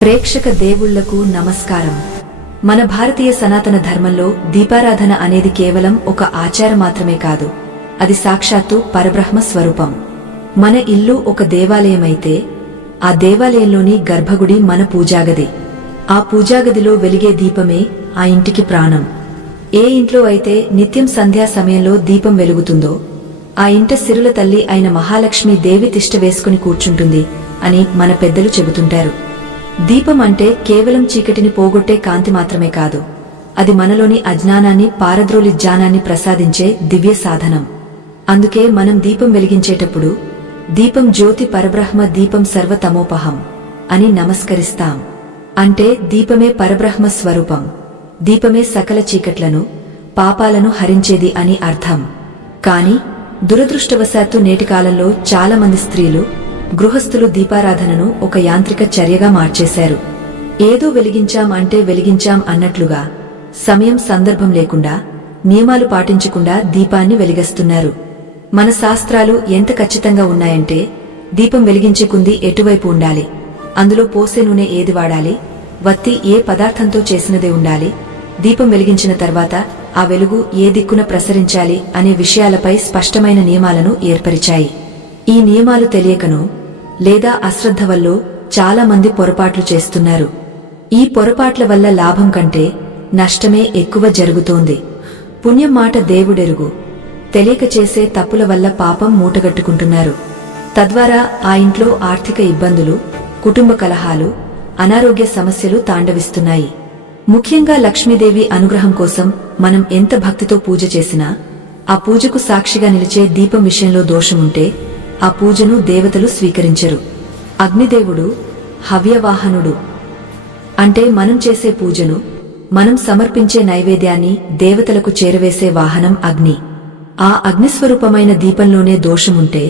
ప్రేక్షక దేవుళ్లకు నమస్కారం. మన భారతీయ సనాతన ధర్మంలో దీపారాధన అనేది కేవలం ఒక ఆచారం మాత్రమే కాదు, అది సాక్షాత్తు పరబ్రహ్మ స్వరూపం. మన ఇల్లు ఒక దేవాలయమైతే ఆ దేవాలయంలోని గర్భగుడి మన పూజాగది. ఆ పూజాగదిలో వెలిగే దీపమే ఆ ఇంటికి ప్రాణం. ఏ ఇంట్లో అయితే నిత్యం సంధ్యా సమయంలో దీపం వెలుగుతుందో ఆ ఇంట సిరుల తల్లి అయిన మహాలక్ష్మి దేవి తిష్ట వేసుకుని కూర్చుంటుంది అని మన పెద్దలు చెబుతుంటారు. దీపం అంటే కేవలం చీకటిని పోగొట్టే కాంతి మాత్రమే కాదు, అది మనలోని అజ్ఞానాన్ని పారద్రోలి జ్ఞానాన్ని ప్రసాదించే దివ్య సాధనం. అందుకే మనం దీపం వెలిగించేటప్పుడు దీపం జ్యోతి పరబ్రహ్మ దీపం సర్వతమోపహం అని నమస్కరిస్తాం. అంటే దీపమే పరబ్రహ్మ స్వరూపం, దీపమే సకల చీకట్లను పాపాలను హరించేది అని అర్థం. కాని దురదృష్టవశాత్తు నేటి కాలంలో చాలా మంది స్త్రీలు గృహస్థులు దీపారాధనను ఒక యాంత్రిక చర్యగా మార్చేశారు. ఏదో వెలిగించాం అంటే వెలిగించాం అన్నట్లుగా సమయం సందర్భం లేకుండా నియమాలు పాటించకుండా దీపాన్ని వెలిగిస్తున్నారు. మన శాస్త్రాలు ఎంత ఖచ్చితంగా ఉన్నాయంటే దీపం వెలిగించే కుంది ఎటువైపు ఉండాలి, అందులో పోసే నూనె ఏది వాడాలి, వత్తి ఏ పదార్థంతో చేసినదే ఉండాలి, దీపం వెలిగించిన తర్వాత ఆ వెలుగు ఏ దిక్కున ప్రసరించాలి అనే విషయాలపై స్పష్టమైన నియమాలను ఏర్పరిచాయి. ఈ నియమాలు తెలియకనో లేదా అశ్రద్ధ వల్లో చాలా మంది పొరపాట్లు చేస్తున్నారు. ఈ పొరపాట్ల వల్ల లాభం కంటే నష్టమే ఎక్కువ జరుగుతోంది. పుణ్యం మాట దేవుడెరుగు, తెలియక చేసే తప్పుల వల్ల పాపం మూటగట్టుకుంటున్నారు. తద్వారా ఆ ఇంట్లో ఆర్థిక ఇబ్బందులు, కుటుంబ కలహాలు, అనారోగ్య సమస్యలు తాండవిస్తున్నాయి. ముఖ్యంగా లక్ష్మీదేవి అనుగ్రహం కోసం మనం ఎంత భక్తితో పూజ చేసినా ఆ పూజకు సాక్షిగా నిలిచే దీపం విషయంలో దోషముంటే ఆ పూజను దేవతలు స్వీకరించరు. అగ్నిదేవుడు హవ్యవాహనుడు, అంటే మనం చేసే పూజను, మనం సమర్పించే నైవేద్యాన్ని దేవతలకు చేరవేసే వాహనం అగ్ని. ఆ అగ్నిస్వరూపమైన దీపంలోనే దోషముంటే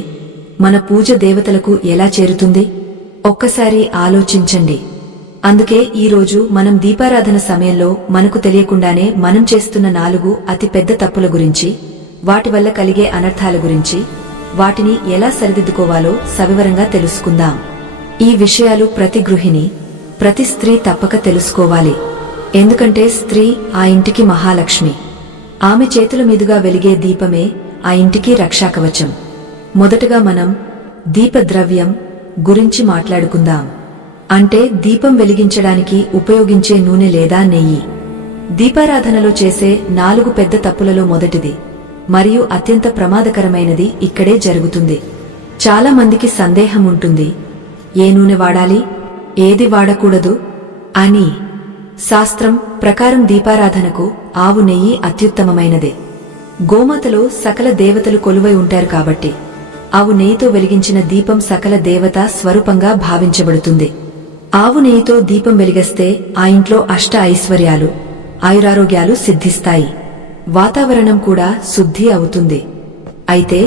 మన పూజ దేవతలకు ఎలా చేరుతుంది? ఒక్కసారి ఆలోచించండి. అందుకే ఈరోజు మనం దీపారాధన సమయంలో మనకు తెలియకుండానే మనం చేస్తున్న 4 అతి పెద్ద తప్పుల గురించి, వాటి వల్ల కలిగే అనర్థాల గురించి, వాటిని ఎలా సరిదిద్దుకోవాలో సవివరంగా తెలుసుకుందాం. ఈ విషయాలు ప్రతి గృహిణి, ప్రతి స్త్రీ తప్పక తెలుసుకోవాలి. ఎందుకంటే స్త్రీ ఆ ఇంటికి మహాలక్ష్మి. ఆమె చేతుల మీదుగా వెలిగే దీపమే ఆ ఇంటికి రక్షాకవచం. మొదటగా మనం దీపద్రవ్యం గురించి మాట్లాడుకుందాం. అంటే దీపం వెలిగించడానికి ఉపయోగించే నూనె లేదా నెయ్యి. దీపారాధనలో చేసే 4 పెద్ద తప్పులలో మొదటిది మరియు అత్యంత ప్రమాదకరమైనది ఇక్కడే జరుగుతుంది. చాలా మందికి సందేహం ఉంటుంది, ఏ నూనె వాడాలి, ఏది వాడకూడదు అని. శాస్త్రం ప్రకారం దీపారాధనకు ఆవు నెయ్యి అత్యుత్తమమైనదే. గోమాతలో సకల దేవతలు కొలువై ఉంటారు కాబట్టి ఆవు నెయ్యితో వెలిగించిన దీపం సకల దేవతా స్వరూపంగా భావించబడుతుంది. ఆవు నెయ్యితో దీపం వెలిగిస్తే ఆ ఇంట్లో అష్ట ఐశ్వర్యాలు, ఆయురారోగ్యాలు సిద్ధిస్తాయి. వాతావరణం కూడా శుద్ధి అవుతుంది. అయితే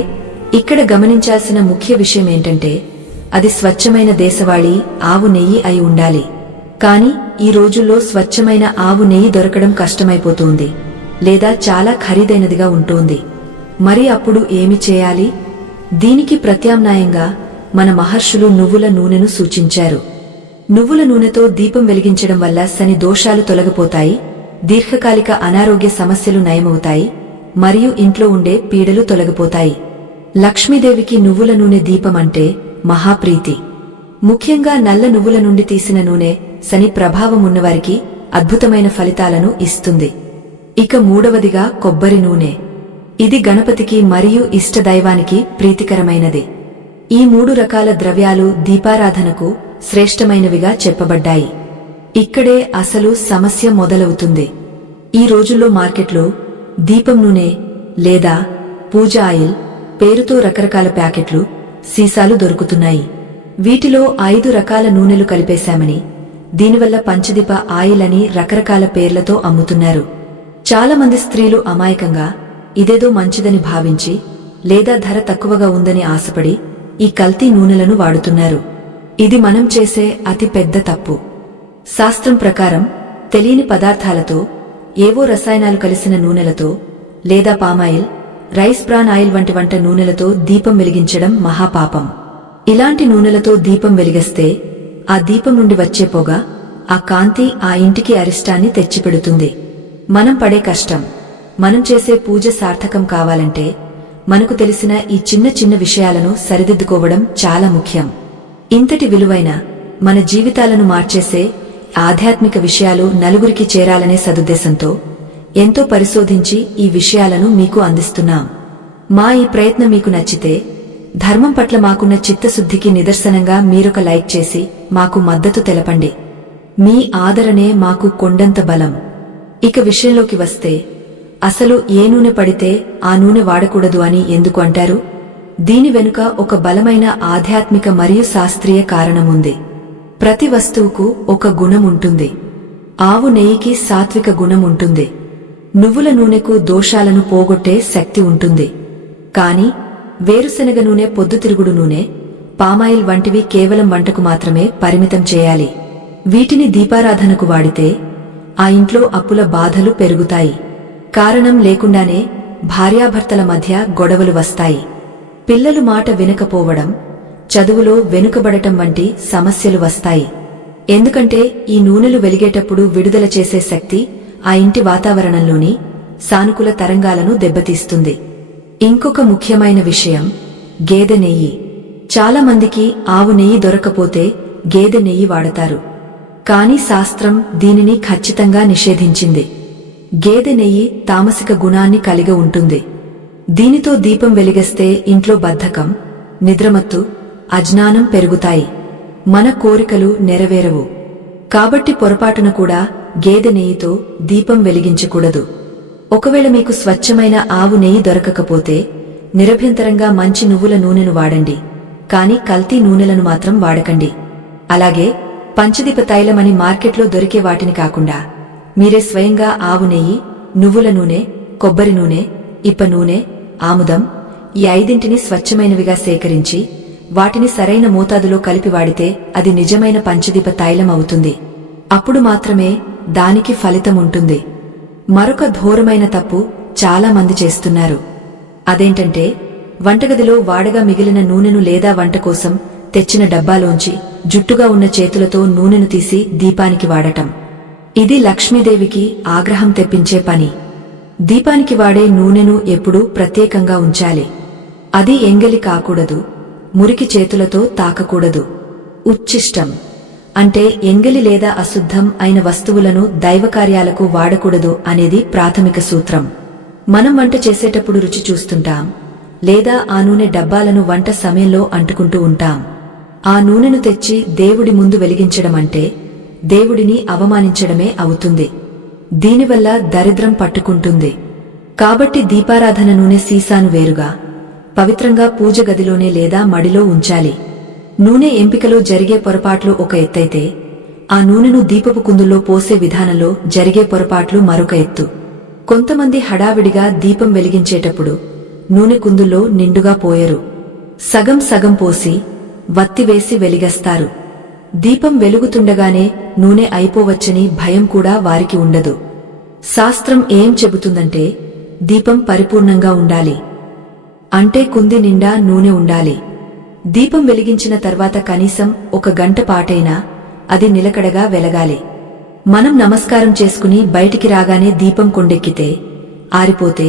ఇక్కడ గమనించాల్సిన ముఖ్య విషయం ఏంటంటే అది స్వచ్ఛమైన దేశవాళీ ఆవు నెయ్యి అయి ఉండాలి. కాని ఈ రోజుల్లో స్వచ్ఛమైన ఆవు నెయ్యి దొరకడం కష్టమైపోతోంది, లేదా చాలా ఖరీదైనదిగా ఉంటోంది. మరి అప్పుడు ఏమి చేయాలి? దీనికి ప్రత్యామ్నాయంగా మన మహర్షులు నువ్వుల నూనెను సూచించారు. నువ్వుల నూనెతో దీపం వెలిగించడం వల్ల శని దోషాలు తొలగిపోతాయి, దీర్ఘకాలిక అనారోగ్య సమస్యలు నయమవుతాయి, మరియు ఇంట్లో ఉండే పీడలు తొలగిపోతాయి. లక్ష్మీదేవికి నువ్వుల నూనె దీపం అంటే మహాప్రీతి. ముఖ్యంగా నల్ల నువ్వుల నుండి తీసిన నూనె శని ప్రభావం ఉన్నవారికి అద్భుతమైన ఫలితాలను ఇస్తుంది. ఇక మూడవదిగా కొబ్బరి నూనె. ఇది గణపతికి మరియు ఇష్టదైవానికి ప్రీతికరమైనది. ఈ 3 రకాల ద్రవ్యాలు దీపారాధనకు శ్రేష్టమైనవిగా చెప్పబడ్డాయి. ఇక్కడే అసలు సమస్య మొదలవుతుంది. ఈ రోజుల్లో మార్కెట్లో దీపం నూనె లేదా పూజ ఆయిల్ పేరుతో రకరకాల ప్యాకెట్లు, సీసాలు దొరుకుతున్నాయి. వీటిలో 5 రకాల నూనెలు కలిపేశామని, దీనివల్ల పంచదీప ఆయిల్ అని రకరకాల పేర్లతో అమ్ముతున్నారు. చాలా మంది స్త్రీలు అమాయకంగా ఇదేదో మంచిదని భావించి లేదా ధర తక్కువగా ఉందని ఆశపడి ఈ కల్తీ నూనెలను వాడుతున్నారు. ఇది మనం చేసే అతి పెద్ద తప్పు. శాస్త్రం ప్రకారం తెలియని పదార్థాలతో, ఏవో రసాయనాలు కలిసిన నూనెలతో లేదా పామాయిల్, రైస్ బ్రాన్ ఆయిల్ వంటి వంట నూనెలతో దీపం వెలిగించడం మహాపాపం. ఇలాంటి నూనెలతో దీపం వెలిగిస్తే ఆ దీపం నుండి వచ్చే పొగ ఆ కాంతి ఆ ఇంటికి అరిష్టాన్ని తెచ్చిపెడుతుంది. మనం పడే కష్టం, మనం చేసే పూజ సార్థకం కావాలంటే మనకు తెలిసిన ఈ చిన్న చిన్న విషయాలను సరిదిద్దుకోవడం చాలా ముఖ్యం. ఇంతటి విలువైన మన జీవితాలను మార్చేసే ఆధ్యాత్మిక విషయాలు నలుగురికి చేరాలనే సదుద్దేశంతో ఎంతో పరిశోధించి ఈ విషయాలను మీకు అందిస్తున్నాం. మా ఈ ప్రయత్నం మీకు నచ్చితే ధర్మం పట్ల మాకున్న చిత్తశుద్ధికి నిదర్శనంగా మీరొక లైక్ చేసి మాకు మద్దతు తెలపండి. మీ ఆదరణే మాకు కొండంత బలం. ఇక విషయంలోకి వస్తే, అసలు ఏ నూనె పడితే ఆ నూనె వాడకూడదు అని ఎందుకు అంటారు? దీని వెనుక ఒక బలమైన ఆధ్యాత్మిక మరియు శాస్త్రీయ కారణముంది. ప్రతి వస్తువుకు ఒక గుణం ఉంటుంది. ఆవు నెయ్యికి సాత్విక గుణం ఉంటుంది. నువ్వుల నూనెకు దోషాలను పోగొట్టే శక్తి ఉంటుంది. కాని వేరుశనగ నూనె, పొద్దుతిరుగుడు నూనె, పామాయిల్ వంటివి కేవలం వంటకు మాత్రమే పరిమితం చేయాలి. వీటిని దీపారాధనకు వాడితే ఆ ఇంట్లో అప్పుల బాధలు పెరుగుతాయి. కారణం లేకుండానే భార్యాభర్తల మధ్య గొడవలు వస్తాయి. పిల్లలు మాట వినకపోవడం, చదువులో వెనుకబడటం వంటి సమస్యలు వస్తాయి. ఎందుకంటే ఈ నూనెలు వెలిగేటప్పుడు విడుదల చేసే శక్తి ఆ ఇంటి వాతావరణంలోని సానుకూల తరంగాలను దెబ్బతీస్తుంది. ఇంకొక ముఖ్యమైన విషయం, గేదె నెయ్యి. చాలా మందికి ఆవు నెయ్యి దొరకపోతే గేదె నెయ్యి వాడతారు. కాని శాస్త్రం దీనిని ఖచ్చితంగా నిషేధించింది. గేదె నెయ్యి తామసిక గుణాన్ని కలిగి ఉంటుంది. దీనితో దీపం వెలిగిస్తే ఇంట్లో బద్ధకం, నిద్రమత్తు, అజ్ఞానం పెరుగుతాయి. మన కోరికలు నెరవేరవు. కాబట్టి పొరపాటున కూడా గేదె నెయ్యితో దీపం వెలిగించకూడదు. ఒకవేళ మీకు స్వచ్ఛమైన ఆవు నెయ్యి దొరకకపోతే నిరభ్యంతరంగా మంచి నువ్వుల నూనెను వాడండి. కాని కల్తీ నూనెలను మాత్రం వాడకండి. అలాగే పంచదీప తైలమని మార్కెట్లో దొరికే వాటిని కాకుండా మీరే స్వయంగా ఆవు నెయ్యి, నువ్వుల నూనె, కొబ్బరి నూనె, ఇప్ప నూనె, ఆముదం ఈ 5ంటిని స్వచ్ఛమైనవిగా సేకరించి వాటిని సరైన మోతాదులో కలిపి వాడితే అది నిజమైన పంచదీప తైలం అవుతుంది. అప్పుడు మాత్రమే దానికి ఫలితముంటుంది. మరొక ఘోరమైన తప్పు చాలా మంది చేస్తున్నారు. అదేంటంటే వంటగదిలో వాడగా మిగిలిన నూనెను లేదా వంట కోసం తెచ్చిన డబ్బాలోంచి జుట్టుగా ఉన్న చేతులతో నూనెను తీసి దీపానికి వాడటం. ఇది లక్ష్మీదేవికి ఆగ్రహం తెప్పించే పని. దీపానికి వాడే నూనెను ఎప్పుడూ ప్రత్యేకంగా ఉంచాలి. అది ఎంగలి కాకూడదు, మురికి చేతులతో తాకకూడదు. ఉచ్ఛిష్టం అంటే ఎంగలి లేదా అశుద్ధం అయిన వస్తువులను దైవకార్యాలకు వాడకూడదు అనేది ప్రాథమిక సూత్రం. మనం వంట చేసేటప్పుడు రుచి చూస్తుంటాం, లేదా ఆ నూనె డబ్బాలను వంట సమయంలో అంటుకుంటూ ఉంటాం. ఆ నూనెను తెచ్చి దేవుడి ముందు వెలిగించడం అంటే దేవుడిని అవమానించడమే అవుతుంది. దీనివల్ల దరిద్రం పట్టుకుంటుంది. కాబట్టి దీపారాధన నూనె సీసాను వేరుగా పవిత్రంగా పూజ గదిలోనే లేదా మడిలో ఉంచాలి. నూనె ఎంపికలో జరిగే పొరపాట్లు ఒక ఎత్తైతే ఆ నూనెను దీపపు కుందుల్లో పోసే విధానంలో జరిగే పొరపాట్లు మరొక ఎత్తు. కొంతమంది హడావిడిగా దీపం వెలిగించేటప్పుడు నూనె కుందుల్లో నిండుగా పోయరు. సగం సగం పోసి వత్తివేసి వెలిగస్తారు. దీపం వెలుగుతుండగానే నూనె అయిపోవచ్చని భయం కూడా వారికి ఉండదు. శాస్త్రం ఏం చెబుతుందంటే దీపం పరిపూర్ణంగా ఉండాలి. అంటే కుంది నిండా నూనె ఉండాలి. దీపం వెలిగించిన తర్వాత కనీసం 1 గంట పాటైనా అది నిలకడగా వెలగాలి. మనం నమస్కారం చేసుకుని బయటికి రాగానే దీపం కొండెక్కితే, ఆరిపోతే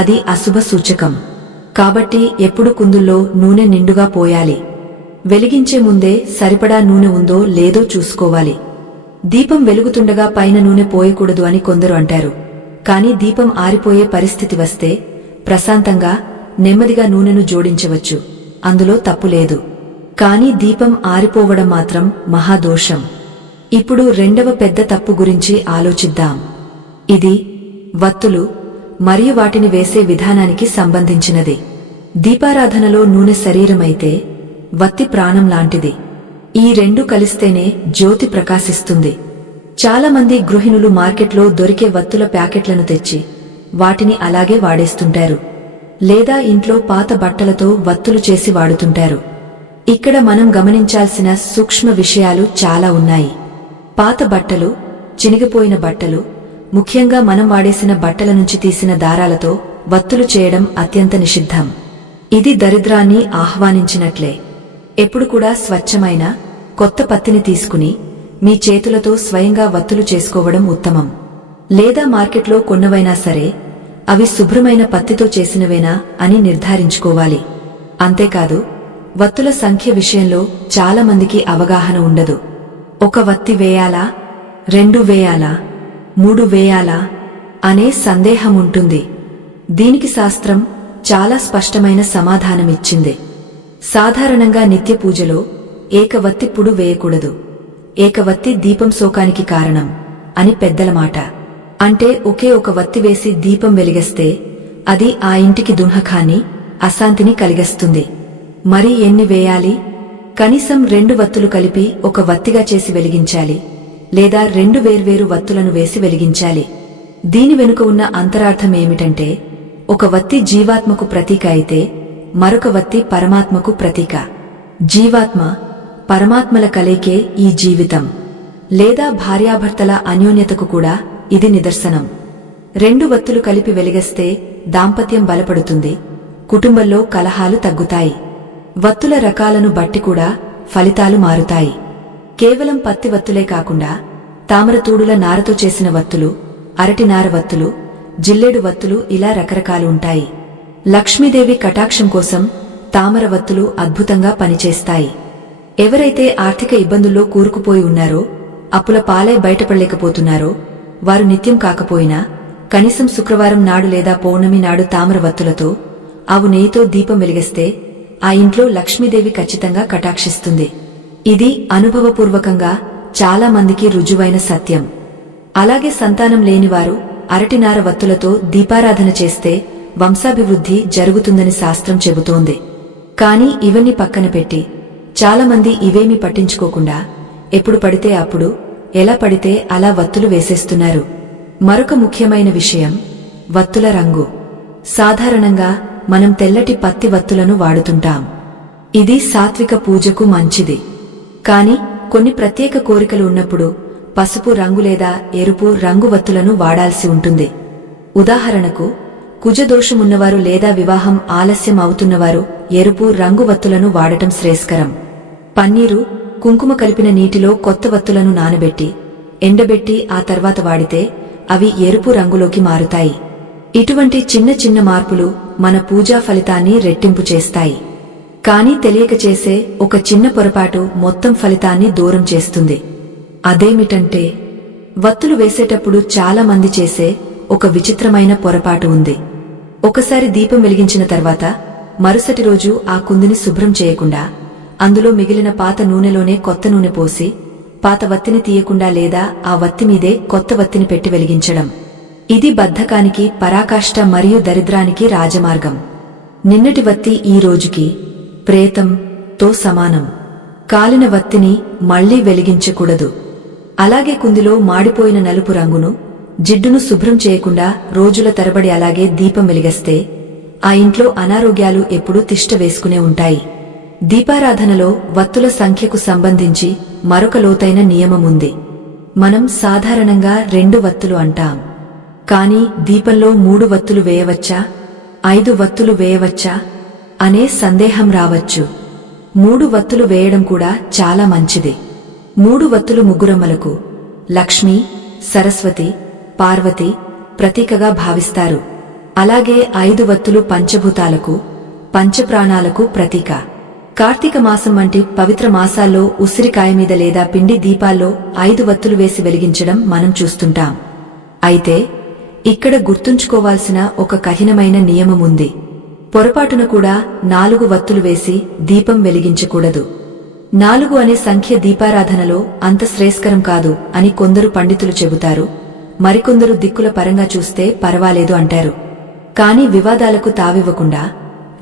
అది అశుభ సూచకం. కాబట్టి ఎప్పుడు కుందుల్లో నూనె నిండుగా పోయాలి. వెలిగించే ముందే సరిపడా నూనె ఉందో లేదో చూసుకోవాలి. దీపం వెలుగుతుండగా పైన నూనె పోయకూడదు అని కొందరు అంటారు. కాని దీపం ఆరిపోయే పరిస్థితి వస్తే ప్రశాంతంగా నెమ్మదిగా నూనెను జోడించవచ్చు, అందులో తప్పులేదు. కాని దీపం ఆరిపోవడం మాత్రం మహాదోషం. ఇప్పుడు రెండవ పెద్ద తప్పు గురించి ఆలోచిద్దాం. ఇది వత్తులు మరియు వాటిని వేసే విధానానికి సంబంధించినది. దీపారాధనలో నూనె శరీరమైతే వత్తి ప్రాణం లాంటిది. ఈ రెండు కలిస్తేనే జ్యోతి ప్రకాశిస్తుంది. చాలామంది గృహిణులు మార్కెట్లో దొరికే వత్తుల ప్యాకెట్లను తెచ్చి వాటిని అలాగే వాడేస్తుంటారు, లేదా ఇంట్లో పాత బట్టలతో వత్తులు చేసి వాడుతుంటారు. ఇక్కడ మనం గమనించాల్సిన సూక్ష్మ విషయాలు చాలా ఉన్నాయి. పాత బట్టలు, చినిగిపోయిన బట్టలు, ముఖ్యంగా మనం వాడేసిన బట్టల నుంచి తీసిన దారాలతో వత్తులు చేయడం అత్యంత నిషిద్ధం. ఇది దరిద్రాన్ని ఆహ్వానించినట్లే. ఎప్పుడు కూడా స్వచ్ఛమైన కొత్త పత్తిని తీసుకుని మీ చేతులతో స్వయంగా వత్తులు చేసుకోవడం ఉత్తమం. లేదా మార్కెట్లో కొన్నవైనా సరే అవి శుభ్రమైన పత్తితో చేసినవేనా అని నిర్ధారించుకోవాలి. అంతేకాదు, వత్తుల సంఖ్య విషయంలో చాలా మందికి అవగాహన ఉండదు. ఒక వత్తి వేయాలా, 2 వేయాలా, 3 వేయాలా అనే సందేహం ఉంటుంది. దీనికి శాస్త్రం చాలా స్పష్టమైన సమాధానమిచ్చింది. సాధారణంగా నిత్య పూజలో ఏకవత్తి పుడు వేయకూడదు. ఏకవత్తి దీపం శోకానికి కారణం అని పెద్దల మాట. అంటే ఒకే ఒక వత్తి వేసి దీపం వెలిగిస్తే అది ఆ ఇంటికి దుఃఖాన్ని, అశాంతిని కలిగిస్తుంది. మరి ఎన్ని వేయాలి? కనీసం 2 వత్తులు కలిపి ఒక వత్తిగా చేసి వెలిగించాలి, లేదా 2 వేర్వేరు వత్తులను వేసి వెలిగించాలి. దీని వెనుక ఉన్న అంతరార్థం ఏమిటంటే, ఒక వత్తి జీవాత్మకు ప్రతీక అయితే మరొక వత్తి పరమాత్మకు ప్రతీక. జీవాత్మ పరమాత్మల కలయికే ఈ జీవితం. లేదా భార్యాభర్తల అన్యోన్యతకు కూడా ఇది నిదర్శనం. 2 వత్తులు కలిపి వెలిగిస్తే దాంపత్యం బలపడుతుంది, కుటుంబంలో కలహాలు తగ్గుతాయి. వత్తుల రకాలను బట్టి కూడా ఫలితాలు మారుతాయి. కేవలం పత్తి వత్తులే కాకుండా తామరతూడుల నారతో చేసిన వత్తులు, అరటి నార వత్తులు, జిల్లేడు వత్తులు ఇలా రకరకాలు ఉంటాయి. లక్ష్మీదేవి కటాక్షం కోసం తామర వత్తులు అద్భుతంగా పనిచేస్తాయి. ఎవరైతే ఆర్థిక ఇబ్బందుల్లో కూరుకుపోయి ఉన్నారో, అప్పుల పాలై బయటపడలేకపోతున్నారో వారు నిత్యం కాకపోయినా కనీసం శుక్రవారం నాడు లేదా పౌర్ణమి నాడు తామర వత్తులతో ఆవు నెయ్యితో దీపం వెలిగిస్తే ఆ ఇంట్లో లక్ష్మీదేవి ఖచ్చితంగా కటాక్షిస్తుంది. ఇది అనుభవపూర్వకంగా చాలా మందికి రుజువైన సత్యం. అలాగే సంతానం లేనివారు అరటినార వత్తులతో దీపారాధన చేస్తే వంశాభివృద్ధి జరుగుతుందని శాస్త్రం చెబుతోంది. కాని ఇవన్నీ పక్కన పెట్టి చాలామంది ఇవేమీ పట్టించుకోకుండా ఎప్పుడు పడితే అప్పుడు, ఎలా పడితే అలా వత్తులు వేసేస్తున్నారు. మరొక ముఖ్యమైన విషయం వత్తుల రంగు. సాధారణంగా మనం తెల్లటి పత్తి వత్తులను వాడుతుంటాం. ఇది సాత్విక పూజకు మంచిది. కాని కొన్ని ప్రత్యేక కోరికలు ఉన్నప్పుడు పసుపు రంగు లేదా ఎరుపు రంగు వత్తులను వాడాల్సి ఉంటుంది. ఉదాహరణకు, కుజదోషమున్నవారు లేదా వివాహం ఆలస్యం అవుతున్నవారు ఎరుపు రంగు వత్తులను వాడటం శ్రేయస్కరం. పన్నీరు, కుంకుమ కలిపిన నీటిలో కొత్త వత్తులను నానబెట్టి ఎండబెట్టి ఆ తర్వాత వాడితే అవి ఎరుపు రంగులోకి మారుతాయి. ఇటువంటి చిన్న చిన్న మార్పులు మన పూజా ఫలితాన్ని రెట్టింపు చేస్తాయి. కానీ తెలియక చేసే ఒక చిన్న పొరపాటు మొత్తం ఫలితాన్ని దూరం చేస్తుంది. అదేమిటంటే, వత్తులు వేసేటప్పుడు చాలా మంది చేసే ఒక విచిత్రమైన పొరపాటు ఉంది. ఒకసారి దీపం వెలిగించిన తర్వాత మరుసటి రోజు ఆ కుందిని శుభ్రం చేయకుండా అందులో మిగిలిన పాత నూనెలోనే కొత్త నూనె పోసి పాత వత్తిని తీయకుండా లేదా ఆ వత్తి మీదే కొత్త వత్తిని పెట్టి వెలిగించడం. ఇది బద్ధకానికి పరాకాష్ట మరియు దరిద్రానికి రాజమార్గం. నిన్నటి వత్తి ఈ రోజుకి ప్రేతం తో సమానం. కాలిన వత్తిని మళ్లీ వెలిగించకూడదు. అలాగే కుందిలో మాడిపోయిన నలుపు రంగును, జిడ్డును శుభ్రం చేయకుండా రోజుల తరబడి అలాగే దీపం వెలిగిస్తే ఆ ఇంట్లో అనారోగ్యాలు ఎప్పుడూ తిష్ట వేసుకునే ఉంటాయి. దీపారాధనలో వత్తుల సంఖ్యకు సంబంధించి మరొక లోతైన నియమముంది. మనం సాధారణంగా 2 వత్తులు అంటాం. కాని దీపంలో 3 వత్తులు వేయవచ్చా, 5 వత్తులు వేయవచ్చా అనే సందేహం రావచ్చు. 3 వత్తులు వేయడం కూడా చాలా మంచిది. 3 వత్తులు ముగ్గురమ్మలకు, లక్ష్మి, సరస్వతి, పార్వతి ప్రతీకగా భావిస్తారు. అలాగే 5 వత్తులు పంచభూతాలకు, పంచప్రాణాలకు ప్రతీక. కార్తీక మాసం వంటి పవిత్ర మాసాల్లో ఉసిరికాయ మీద లేదా పిండి దీపాల్లో 5 వత్తులు వేసి వెలిగించడం మనం చూస్తుంటాం. అయితే ఇక్కడ గుర్తుంచుకోవాల్సిన ఒక కఠినమైన నియమముంది. పొరపాటున కూడా 4 వత్తులు వేసి దీపం వెలిగించకూడదు. 4 అనే సంఖ్య దీపారాధనలో అంత శ్రేయస్కరం కాదు అని కొందరు పండితులు చెబుతారు. మరికొందరు దిక్కుల పరంగా చూస్తే పర్వాలేదు అంటారు. కాని వివాదాలకు తావివ్వకుండా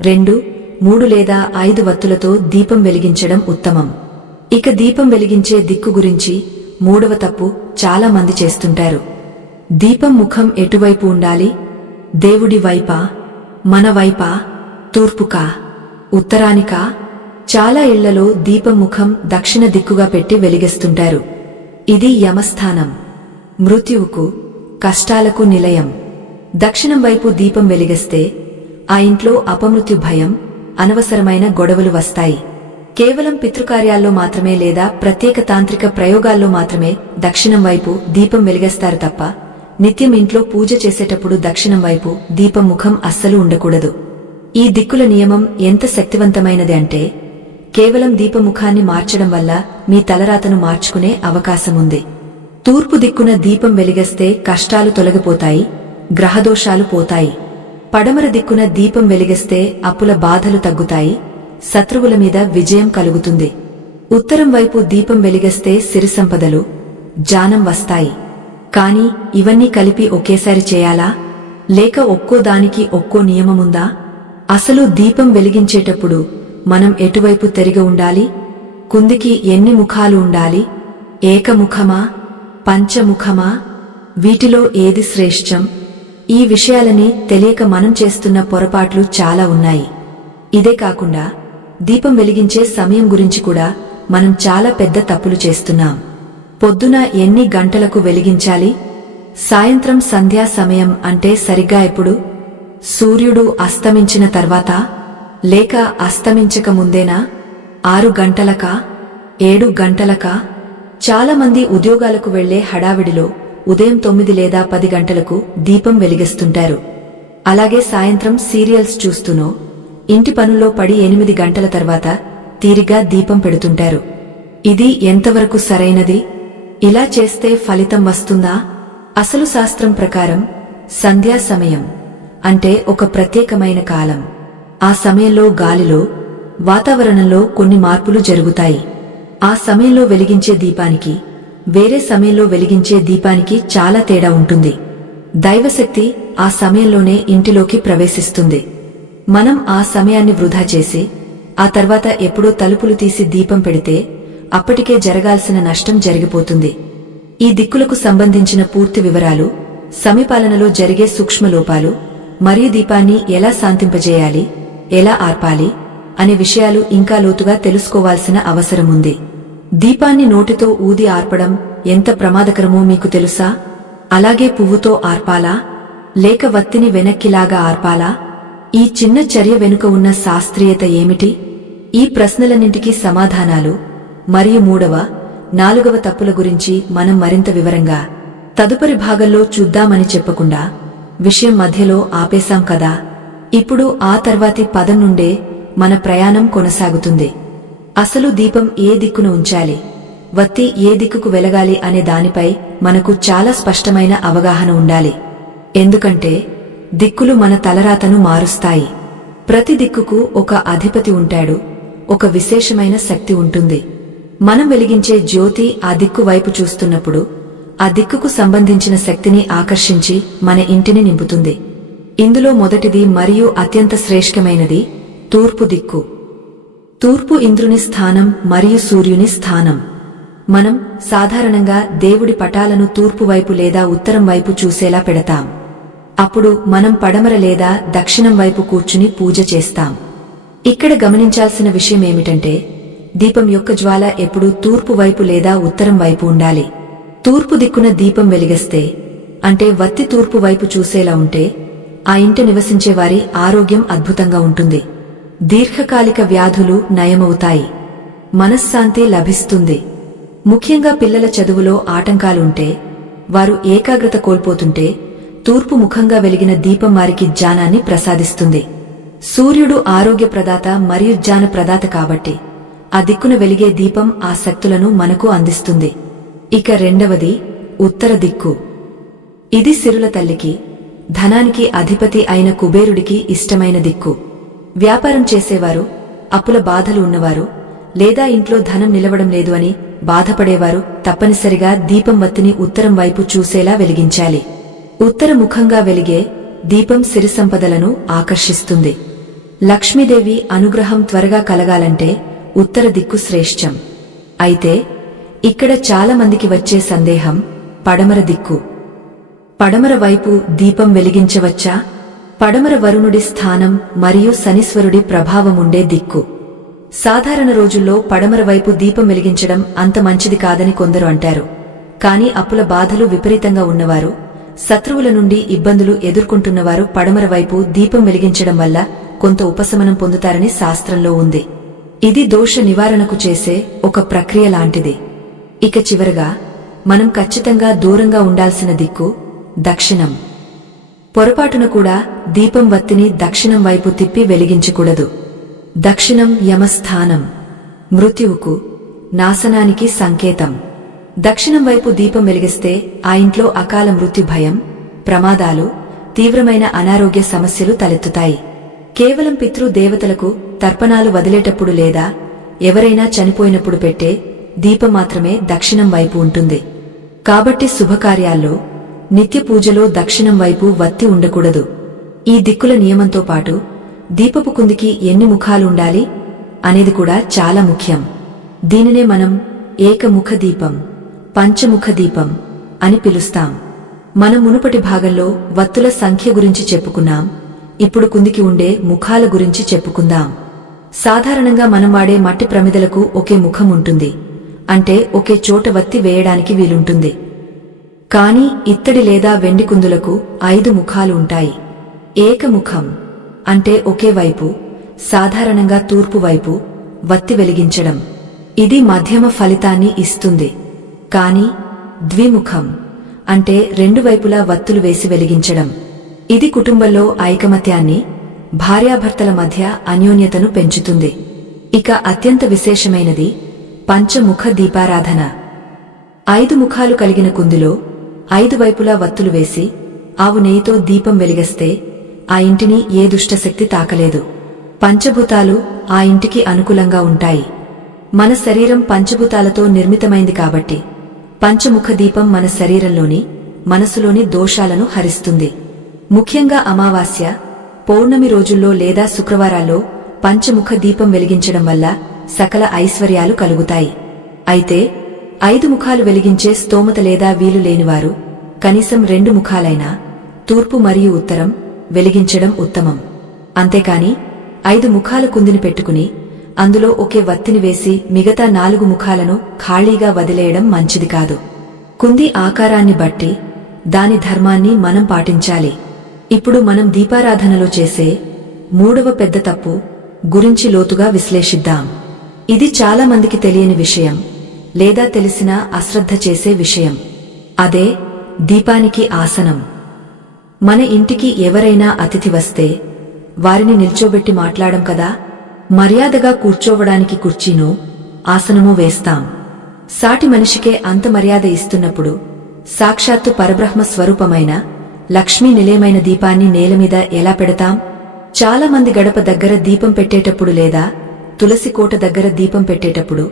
2, 3 లేదా 5 వత్తులతో దీపం వెలిగించడం ఉత్తమం. ఇక దీపం వెలిగించే దిక్కు గురించి 3వ తప్పు చాలా మంది చేస్తుంటారు. దీపం ముఖం ఎటువైపు ఉండాలి? దేవుడి వైపా, మన వైపా, తూర్పుకా, ఉత్తరానికా? చాలా ఇళ్లలో దీపం ముఖం దక్షిణ దిక్కుగా పెట్టి వెలిగిస్తుంటారు. ఇది యమస్థానం, మృత్యువుకు, కష్టాలకు నిలయం. దక్షిణం వైపు దీపం వెలిగిస్తే ఆ ఇంట్లో అపమృత్యు భయం, అనవసరమైన గొడవలు వస్తాయి. కేవలం పితృకార్యాల్లో మాత్రమే లేదా ప్రత్యేక తాంత్రిక ప్రయోగాల్లో మాత్రమే దక్షిణం వైపు దీపం వెలిగేస్తారు తప్ప నిత్యం ఇంట్లో పూజ చేసేటప్పుడు దక్షిణం వైపు దీపం ముఖం అస్సలు ఉండకూడదు. ఈ దిక్కుల నియమం ఎంత శక్తివంతమైనది అంటే కేవలం దీపముఖాన్ని మార్చడం వల్ల మీ తలరాతను మార్చుకునే అవకాశముంది. తూర్పు దిక్కున దీపం వెలిగేస్తే కష్టాలు తొలగిపోతాయి, గ్రహదోషాలు పోతాయి. పడమర దిక్కున దీపం వెలిగేస్తే అప్పుల బాధలు తగ్గుతాయి, శత్రువుల మీద విజయం కలుగుతుంది. ఉత్తరం వైపు దీపం వెలిగేస్తే సిరి సంపదలు, జానం వస్తాయి. కాని ఇవన్నీ కలిపి ఒకేసారి చేయాలా, లేక ఒక్కో దానికి ఒక్కో నియమముందా? అసలు దీపం వెలిగించేటప్పుడు మనం ఎటువైపు తిరిగి ఉండాలి? కుందికి ఎన్ని ముఖాలు ఉండాలి? ఏకముఖమా, పంచముఖమా? వీటిలో ఏది శ్రేష్టం? ఈ విషయాలని తెలియక మనం చేస్తున్న పొరపాట్లు చాలా ఉన్నాయి. ఇదే కాకుండా దీపం వెలిగించే సమయం గురించి కూడా మనం చాలా పెద్ద తప్పులు చేస్తున్నాం. పొద్దున ఎన్ని గంటలకు వెలిగించాలి? సాయంత్రం సంధ్యా సమయం అంటే సరిగ్గా ఎప్పుడు? సూర్యుడు అస్తమించిన తర్వాత, లేక అస్తమించక ముందేనా? 6 గంటలకా, 7 గంటలకా? చాలామంది ఉద్యోగాలకు వెళ్లే హడావిడిలో ఉదయం 9 లేదా 10 గంటలకు దీపం వెలిగిస్తుంటారు. అలాగే సాయంత్రం సీరియల్స్ చూస్తూనో ఇంటి పనుల్లో పడి 8 గంటల తర్వాత తీరిగా దీపం పెడుతుంటారు. ఇది ఎంతవరకు సరైనది? ఇలా చేస్తే ఫలితం వస్తుందా? అసలు శాస్త్రం ప్రకారం సంధ్యా సమయం అంటే ఒక ప్రత్యేకమైన కాలం. ఆ సమయంలో గాలిలో, వాతావరణంలో కొన్ని మార్పులు జరుగుతాయి. ఆ సమయంలో వెలిగించే దీపానికి వేరే సమయంలో వెలిగించే దీపానికి చాలా తేడా ఉంటుంది. దైవశక్తి ఆ సమయంలోనే ఇంటిలోకి ప్రవేశిస్తుంది. మనం ఆ సమయాన్ని వృధా చేసి ఆ తర్వాత ఎప్పుడో తలుపులు తీసి దీపం పెడితే అప్పటికే జరగాల్సిన నష్టం జరిగిపోతుంది. ఈ దిక్కులకు సంబంధించిన పూర్తి వివరాలు, సమీపాలనలో జరిగే సూక్ష్మలోపాలు మరియు దీపాన్ని ఎలా శాంతింపజేయాలి, ఎలా ఆర్పాలి అనే విషయాలు ఇంకా లోతుగా తెలుసుకోవాల్సిన అవసరముంది. దీపాన్ని నోటితో ఊది ఆర్పడం ఎంత ప్రమాదకరమో మీకు తెలుసా? అలాగే పువ్వుతో ఆర్పాలా, లేక వత్తిని వెనక్కిలాగా ఆర్పాలా? ఈ చిన్న చర్య వెనుక ఉన్న శాస్త్రీయత ఏమిటి? ఈ ప్రశ్నలన్నింటికీ సమాధానాలు మరియు 3వ, 4వ తప్పుల గురించి మనం మరింత వివరంగా తదుపరి భాగంలో చూద్దామని చెప్పకుండా విషయం మధ్యలో ఆపేశాం కదా. ఇప్పుడు ఆ తర్వాతి పదం నుండే మన ప్రయాణం కొనసాగుతుంది. అసలు దీపం ఏ దిక్కున ఉంచాలి, వత్తి ఏ దిక్కుకు వెలగాలి అనే దానిపై మనకు చాలా స్పష్టమైన అవగాహన ఉండాలి. ఎందుకంటే దిక్కులు మన తలరాతను మారుస్తాయి. ప్రతి దిక్కుకు ఒక అధిపతి ఉంటాడు, ఒక విశేషమైన శక్తి ఉంటుంది. మనం వెలిగించే జ్యోతి ఆ దిక్కు వైపు చూస్తున్నప్పుడు ఆ దిక్కుకు సంబంధించిన శక్తిని ఆకర్షించి మన ఇంటిని నింపుతుంది. ఇందులో మొదటిది మరియు అత్యంత శ్రేష్టమైనది తూర్పు దిక్కు. తూర్పు ఇంద్రుని స్థానం మరియు సూర్యుని స్థానం. మనం సాధారణంగా దేవుడి పటాలను తూర్పు వైపు లేదా ఉత్తరం వైపు చూసేలా పెడతాం. అప్పుడు మనం పడమర లేదా దక్షిణం వైపు కూర్చుని పూజ చేస్తాం. ఇక్కడ గమనించాల్సిన విషయమేమిటంటే దీపం యొక్క జ్వాల ఎప్పుడూ తూర్పు వైపు లేదా ఉత్తరం వైపు ఉండాలి. తూర్పు దిక్కున దీపం వెలిగిస్తే, అంటే వత్తి తూర్పు వైపు చూసేలా ఉంటే ఆ ఇంట నివసించే వారి ఆరోగ్యం అద్భుతంగా ఉంటుంది. దీర్ఘకాలిక వ్యాధులు నయమవుతాయి, మనశ్శాంతి లభిస్తుంది. ముఖ్యంగా పిల్లల చదువులో ఆటంకాలుంటే, వారు ఏకాగ్రత కోల్పోతుంటే తూర్పు ముఖంగా వెలిగిన దీపం వారికి జ్ఞానాన్ని ప్రసాదిస్తుంది. సూర్యుడు ఆరోగ్య ప్రదాత మరియు జ్ఞాన ప్రదాత కాబట్టి ఆ దిక్కున వెలిగే దీపం ఆ శక్తులను మనకు అందిస్తుంది. ఇక రెండవది ఉత్తర దిక్కు. ఇది సిరుల తల్లికి, ధనానికి అధిపతి అయిన కుబేరుడికి ఇష్టమైన దిక్కు. వ్యాపారం చేసేవారు, అప్పుల బాధలు ఉన్నవారు, లేదా ఇంట్లో ధనం నిలవడం లేదు అని బాధపడేవారు తప్పనిసరిగా దీపం వత్తిని ఉత్తరం వైపు చూసేలా వెలిగించాలి. ఉత్తర ముఖంగా వెలిగే దీపం సిరి సంపదలను ఆకర్షిస్తుంది. లక్ష్మీదేవి అనుగ్రహం త్వరగా కలగాలంటే ఉత్తర దిక్కు శ్రేష్టం. అయితే ఇక్కడ చాలా మందికి వచ్చే సందేహం పడమర దిక్కు. పడమర వైపు దీపం వెలిగించవచ్చా? పడమర వరుణుడి స్థానం మరియు శనీశ్వరుడి ప్రభావముండే దిక్కు. సాధారణ రోజుల్లో పడమర వైపు దీపం వెలిగించడం అంత మంచిది కాదని కొందరు అంటారు. కాని అప్పుల బాధలు విపరీతంగా ఉన్నవారు, శత్రువుల నుండి ఇబ్బందులు ఎదుర్కొంటున్నవారు పడమర వైపు దీపం వెలిగించడం వల్ల కొంత ఉపశమనం పొందుతారని శాస్త్రంలో ఉంది. ఇది దోష నివారణకు చేసే ఒక ప్రక్రియ లాంటిది. ఇక చివరగా మనం ఖచ్చితంగా దూరంగా ఉండాల్సిన దిక్కు దక్షిణం. పొరపాటున కూడా దీపం వత్తిని దక్షిణం వైపు తిప్పి వెలిగించకూడదు. దక్షిణం యమస్థానం, మృత్యువుకు, నాశనానికి సంకేతం. దక్షిణం వైపు దీపం వెలిగిస్తే ఆ ఇంట్లో అకాల మృత్యు భయం, ప్రమాదాలు, తీవ్రమైన అనారోగ్య సమస్యలు తలెత్తుతాయి. కేవలం పితృ దేవతలకు తర్పణాలు వదిలేటప్పుడు లేదా ఎవరైనా చనిపోయినప్పుడు పెట్టే దీపం మాత్రమే దక్షిణం వైపు ఉంటుంది. కాబట్టి శుభకార్యాల్లో, నిత్య పూజలో దక్షిణం వైపు వత్తి ఉండకూడదు. ఈ దిక్కుల నియమంతో పాటు దీపపు కుందికి ఎన్ని ముఖాలుండాలి అనేది కూడా చాలా ముఖ్యం. దీనినే మనం ఏకముఖ దీపం, పంచముఖ దీపం అని పిలుస్తాం. మనం మునుపటి భాగంలో వత్తుల సంఖ్య గురించి చెప్పుకున్నాం. ఇప్పుడు కుందికి ఉండే ముఖాల గురించి చెప్పుకుందాం. సాధారణంగా మనం వాడే మట్టి ప్రమిదలకు ఒకే ముఖం ఉంటుంది, అంటే ఒకే చోట వత్తి వేయడానికి వీలుంటుంది. కాని ఇత్తడి లేదా వెండి కుందులకు 5 ముఖాలు ఉంటాయి. ఏకముఖం అంటే ఒకే వైపు, సాధారణంగా తూర్పు వైపు వత్తి వెలిగించడం. ఇది మధ్యమ ఫలితాన్ని ఇస్తుంది. కాని ద్విముఖం అంటే 2 వైపులా వత్తులు వేసి వెలిగించడం. ఇది కుటుంబంలో ఐకమత్యాన్ని, భార్యాభర్తల మధ్య అన్యోన్యతను పెంచుతుంది. ఇక అత్యంత విశేషమైనది పంచముఖ దీపారాధన. 5 ముఖాలు కలిగిన కుందిలో 5 వైపులా వత్తులు వేసి ఆవు నెయ్యితో దీపం వెలిగిస్తే ఆ ఇంటిని ఏ దుష్టశక్తి తాకలేదు. పంచభూతాలు ఆ ఇంటికి అనుకూలంగా ఉంటాయి. మన శరీరం పంచభూతాలతో నిర్మితమైంది కాబట్టి పంచముఖ దీపం మన శరీరంలోని, మనసులోని దోషాలను హరిస్తుంది. ముఖ్యంగా అమావాస్య, పౌర్ణమి రోజుల్లో లేదా శుక్రవారాల్లో పంచముఖ దీపం వెలిగించడం వల్ల సకల ఐశ్వర్యాలు కలుగుతాయి. అయితే 5 ముఖాలు వెలిగించే స్తోమత లేదా వీలు లేనివారు కనీసం 2 ముఖాలైనా, తూర్పు మరియు ఉత్తరం వెలిగించడం ఉత్తమం. అంతేకాని 5 ముఖాల కుందిని పెట్టుకుని అందులో ఒకే వత్తిని వేసి మిగతా 4 ముఖాలను ఖాళీగా వదిలేయడం మంచిది కాదు. కుంది ఆకారాన్ని బట్టి దాని ధర్మాన్ని మనం పాటించాలి. ఇప్పుడు మనం దీపారాధనలో చేసే 3వ పెద్ద తప్పు గురించి లోతుగా విశ్లేషిద్దాం. ఇది చాలా మందికి తెలియని విషయం, లేదా తెలిసినా అశ్రద్ధ చేసే విషయం. అదే దీపానికి ఆసనం. మన ఇంటికి ఎవరైనా అతిథి వస్తే వారిని నిల్చోబెట్టి మాట్లాడం కదా, మర్యాదగా కూర్చోవడానికి కుర్చీనో ఆసనమో వేస్తాం. సాటి మనిషికే అంత మర్యాద ఇస్తున్నప్పుడు సాక్షాత్తు పరబ్రహ్మ స్వరూపమైన లక్ష్మీ నిలయమైన దీపాన్ని నేలమీద ఎలా పెడతాం? చాలా మంది గడప దగ్గర దీపం పెట్టేటప్పుడు లేదా తులసి కోట దగ్గర దీపం పెట్టేటప్పుడు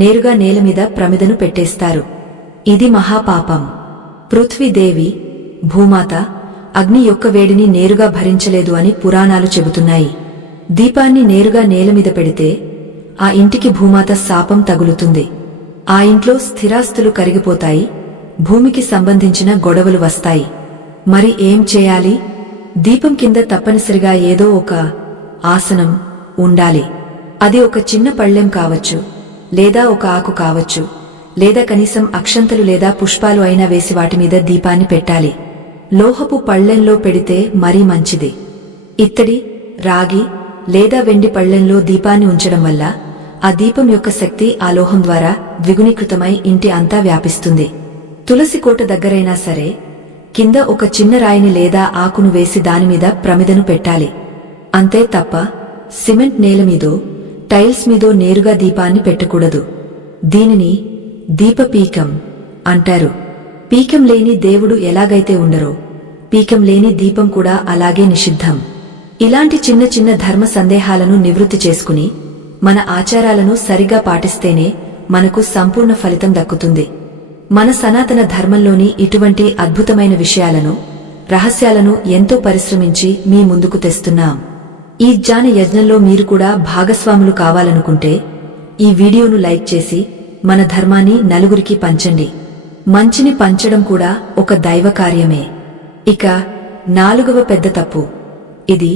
నేరుగా నేలమీద ప్రమిదను పెట్టేస్తారు. ఇది మహాపాపం. పృథ్వీదేవి, భూమాత, అగ్ని యొక్క వేడిని నేరుగా భరించలేదు అని పురాణాలు చెబుతున్నాయి. దీపాన్ని నేరుగా నేలమీద పెడితే ఆ ఇంటికి భూమాత శాపం తగులుతుంది. ఆ ఇంట్లో స్థిరాస్తులు కరిగిపోతాయి, భూమికి సంబంధించిన గొడవలు వస్తాయి. మరి ఏం చేయాలి? దీపం కింద తప్పనిసరిగా ఏదో ఒక ఆసనం ఉండాలి. అది ఒక చిన్న పళ్ళెం కావచ్చు, లేదా ఒక ఆకు కావచ్చు, లేదా కనీసం అక్షంతలు లేదా పుష్పాలు అయినా వేసి వాటిమీద దీపాన్ని పెట్టాలి. లోహపు పళ్ళెంలో పెడితే మరీ మంచిది. ఇత్తడి, రాగి లేదా వెండి పళ్ళెంలో దీపాన్ని ఉంచడం వల్ల ఆ దీపం యొక్క శక్తి ఆ లోహం ద్వారా ద్విగుణీకృతమై ఇంటి అంతా వ్యాపిస్తుంది. తులసి కోట దగ్గరైనా సరే కింద ఒక చిన్న రాయిని లేదా ఆకును వేసి దానిమీద ప్రమిదను పెట్టాలి. అంతే తప్ప సిమెంట్ నేలమీదో టైల్స్ మీదో నేరుగా దీపాన్ని పెట్టకూడదు. దీనిని దీపపీకం అంటారు. పీకం లేని దేవుడు ఎలాగైతే ఉండరో పీకం లేని దీపం కూడా అలాగే నిషిద్ధం. ఇలాంటి చిన్న చిన్న ధర్మ సందేహాలను నివృత్తి చేసుకుని మన ఆచారాలను సరిగా పాటిస్తేనే మనకు సంపూర్ణ ఫలితం దక్కుతుంది. మన సనాతన ధర్మంలోని ఇటువంటి అద్భుతమైన విషయాలను, రహస్యాలను ఎంతో పరిశ్రమించి మీ ముందుకు తెస్తున్నాం. ఈ జ్ఞాన యజ్ఞంలో మీరు కూడా భాగస్వాములు కావాలనుకుంటే ఈ వీడియోను లైక్ చేసి మన ధర్మాన్ని నలుగురికి పంచండి. మంచిని పంచడం కూడా ఒక దైవ కార్యమే. ఇక 4వ పెద్ద తప్పు. ఇది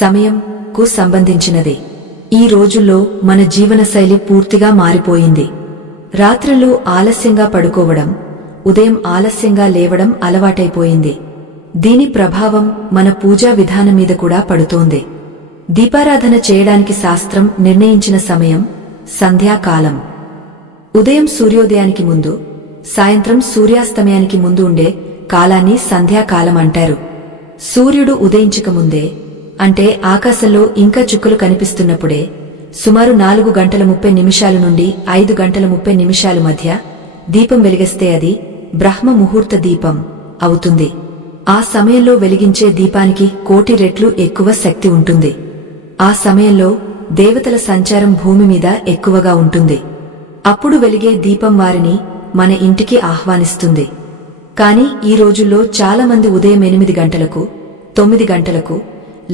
సమయంకు సంబంధించినదే. ఈ రోజుల్లో మన జీవనశైలి పూర్తిగా మారిపోయింది. రాత్రులు ఆలస్యంగా పడుకోవడం, ఉదయం ఆలస్యంగా లేవడం అలవాటైపోయింది. దీని ప్రభావం మన పూజా విధానం మీద కూడా పడుతోంది. దీపారాధన చేయడానికి శాస్త్రం నిర్ణయించిన సమయం సంధ్యాకాలం. ఉదయం సూర్యోదయానికి ముందు, సాయంత్రం సూర్యాస్తమయానికి ముందు ఉండే కాలాన్ని సంధ్యాకాలం అంటారు. సూర్యుడు ఉదయించకముందే, అంటే ఆకాశంలో ఇంకా చుక్కలు కనిపిస్తున్నప్పుడే, సుమారు 4 గంటల 30 నిమిషాలు నుండి 5 గంటల 30 నిమిషాలు మధ్య దీపం వెలిగిస్తే అది బ్రహ్మ ముహూర్త దీపం అవుతుంది. ఆ సమయంలో వెలిగించే దీపానికి 1,000,000 రెట్లు ఎక్కువ శక్తి ఉంటుంది. ఆ సమయంలో దేవతల సంచారం భూమి మీద ఎక్కువగా ఉంటుంది. అప్పుడు వెలిగే దీపం వారిని మన ఇంటికి ఆహ్వానిస్తుంది. కాని ఈ రోజుల్లో చాలామంది ఉదయం 8 గంటలకు, 9 గంటలకు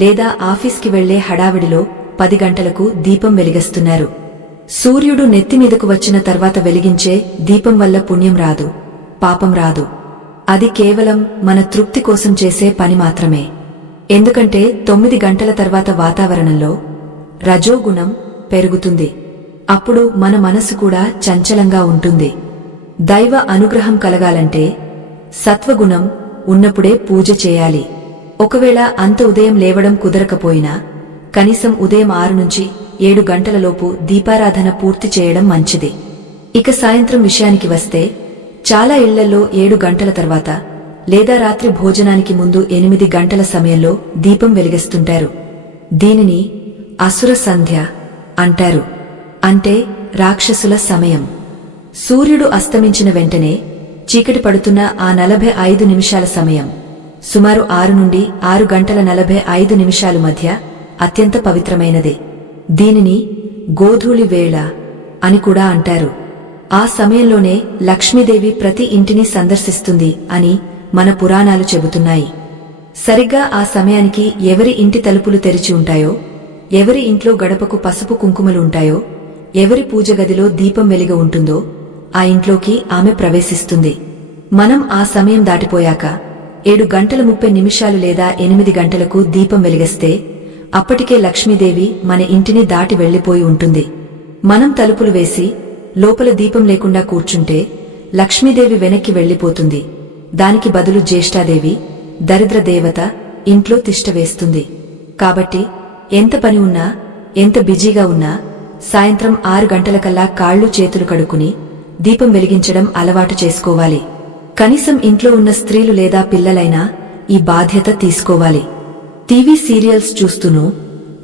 లేదా ఆఫీస్కి వెళ్లే హడావిడిలో 10 గంటలకు దీపం వెలిగిస్తున్నారు. సూర్యుడు నెత్తిమీదకు వచ్చిన తర్వాత వెలిగించే దీపం వల్ల పుణ్యం రాదు, పాపం రాదు. అది కేవలం మన తృప్తి కోసం చేసే పని మాత్రమే. ఎందుకంటే 9 గంటల తర్వాత వాతావరణంలో రజోగుణం పెరుగుతుంది. అప్పుడు మన మనసు కూడా చంచలంగా ఉంటుంది. దైవ అనుగ్రహం కలగాలంటే సత్వగుణం ఉన్నప్పుడే పూజ చేయాలి. ఒకవేళ అంత ఉదయం లేవడం కుదరకపోయినా కనీసం ఉదయం 6 నుంచి 7 గంటలలోపు దీపారాధన పూర్తి చేయడం మంచిది. ఇక సాయంత్రం విషయానికి వస్తే చాలా ఇళ్లలో 7 గంటల తర్వాత లేదా రాత్రి భోజనానికి ముందు 8 గంటల సమయంలో దీపం వెలిగిస్తుంటారు. దీనిని అసుర సంధ్య అంటారు. అంటే రాక్షసుల సమయం. సూర్యుడు అస్తమించిన వెంటనే చీకటి పడుతున్న ఆ 45 నిమిషాల సమయం సుమారు 6 నుండి 6 గంటల 45 నిమిషాలు మధ్య అత్యంత పవిత్రమైనది. దీనిని గోధూళి వేళ అని కూడా అంటారు. ఆ సమయంలోనే లక్ష్మీదేవి ప్రతి ఇంటిని సందర్శిస్తుంది అని మన పురాణాలు చెబుతున్నాయి. సరిగ్గా ఆ సమయానికి ఎవరి ఇంటి తలుపులు తెరిచి ఉంటాయో, ఎవరి ఇంట్లో గడపకు పసుపు కుంకుమలు ఉంటాయో, ఎవరి పూజ గదిలో దీపం వెలిగి ఉంటుందో ఆ ఇంట్లోకి ఆమె ప్రవేశిస్తుంది. మనం ఆ సమయం దాటిపోయాక 7 గంటల 30 నిమిషాలు లేదా 8 గంటలకు దీపం వెలిగిస్తే అప్పటికే లక్ష్మీదేవి మన ఇంటిని దాటి వెళ్లిపోయి ఉంటుంది. మనం తలుపులు వేసి లోపల దీపం లేకుండా కూర్చుంటే లక్ష్మీదేవి వెనక్కి వెళ్లిపోతుంది. దానికి బదులు జ్యేష్ఠాదేవి, దరిద్ర దేవత ఇంట్లో తిష్ట వేస్తుంది. కాబట్టి ఎంత పని ఉన్నా, ఎంత బిజీగా ఉన్నా సాయంత్రం 6 గంటలకల్లా కాళ్లు చేతులు కడుక్కుని దీపం వెలిగించడం అలవాటు చేసుకోవాలి. కనీసం ఇంట్లో ఉన్న స్త్రీలు లేదా పిల్లలైనా ఈ బాధ్యత తీసుకోవాలి. టీవీ సీరియల్స్ చూస్తూనూ,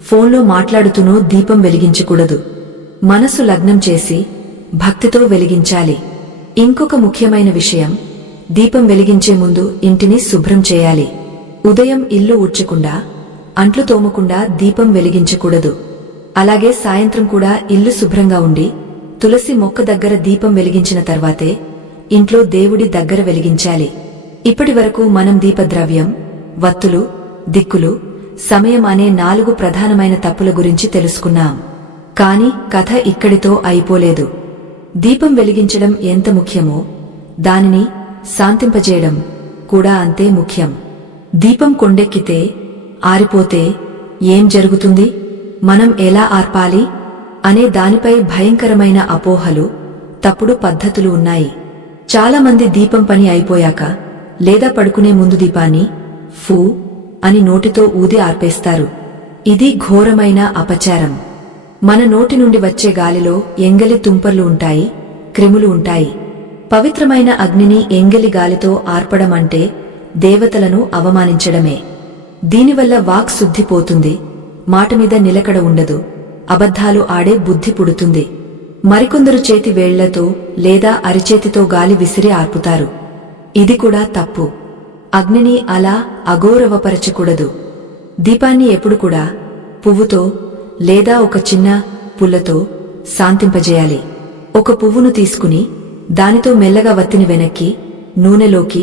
ఫోన్లో మాట్లాడుతూనూ దీపం వెలిగించకూడదు. మనసు లగ్నం చేసి భక్తితో వెలిగించాలి. ఇంకొక ముఖ్యమైన విషయం, దీపం వెలిగించే ముందు ఇంటిని శుభ్రం చేయాలి. ఉదయం ఇల్లు ఊడ్చకుండా, అంట్లు తోమకుండా దీపం వెలిగించకూడదు. అలాగే సాయంత్రం కూడా ఇల్లు శుభ్రంగా ఉండి తులసి మొక్క దగ్గర దీపం వెలిగించిన తర్వాతే ఇంట్లో దేవుడి దగ్గర వెలిగించాలి. ఇప్పటివరకు మనం దీపద్రవ్యం, వత్తులు, దిక్కులు, సమయం అనే 4 ప్రధానమైన తప్పుల గురించి తెలుసుకున్నాం. కాని కథ ఇక్కడితో అయిపోలేదు. దీపం వెలిగించడం ఎంత ముఖ్యమో దానిని శాంతింపజేయడం కూడా అంతే ముఖ్యం. దీపం కొండెక్కితే, ఆరిపోతే ఏం జరుగుతుంది, మనం ఎలా ఆర్పాలి అనే దానిపై భయంకరమైన అపోహలు, తప్పుడు పద్ధతులు ఉన్నాయి. చాలామంది దీపం పని అయిపోయాక లేదా పడుకునే ముందు దీపాన్ని ఫూ అని నోటితో ఊది ఆర్పేస్తారు. ఇది ఘోరమైన అపచారం. మన నోటి నుండి వచ్చే గాలిలో ఎంగలి తుంపర్లు ఉంటాయి, క్రిములు ఉంటాయి. పవిత్రమైన అగ్నిని ఎంగలి గాలితో ఆర్పడం అంటే దేవతలను అవమానించడమే. దీనివల్ల వాక్ శుద్ధి పోతుంది, మాట మీద నిలకడ ఉండదు, అబద్ధాలు ఆడే బుద్ధి పుడుతుంది. మరికొందరు చేతి వేళ్లతో లేదా అరిచేతితో గాలి విసిరి ఆర్పుతారు. ఇది కూడా తప్పు. అగ్నిని అలా అగౌరవపరచకూడదు. దీపాన్ని ఎప్పుడు కూడా పువ్వుతో లేదా ఒక చిన్న పుల్లతో శాంతింపజేయాలి. ఒక పువ్వును తీసుకుని దానితో మెల్లగా వత్తిని వెనక్కి నూనెలోకి